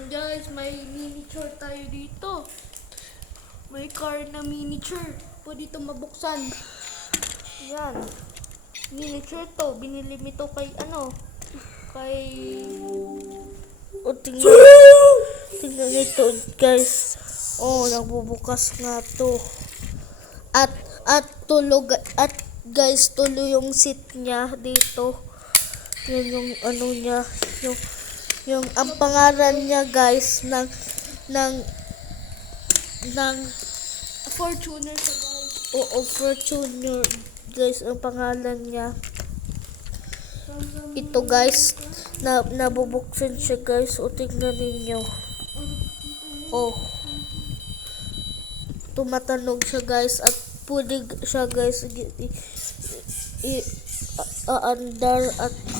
Ayan guys, may miniature tayo dito. May car na miniature. Pwede ito mabuksan. Ayan. Miniature to. Binili nito kay ano? Kay... O tingnan. Tingnan ito guys. Oh, nagbubukas nga to. At, at tulog, at guys, tuloy yung seat niya dito. Yan yung ano niya, yung yung ang pangalan niya guys ng ng ng Fortuner siya guys. Oo, Fortuner guys ang pangalan niya. Ito guys, na nabubuksan siya guys. O tingnan ninyo. Oh. Tumatanog siya guys at pwede siya guys i, i, i, i, i, i,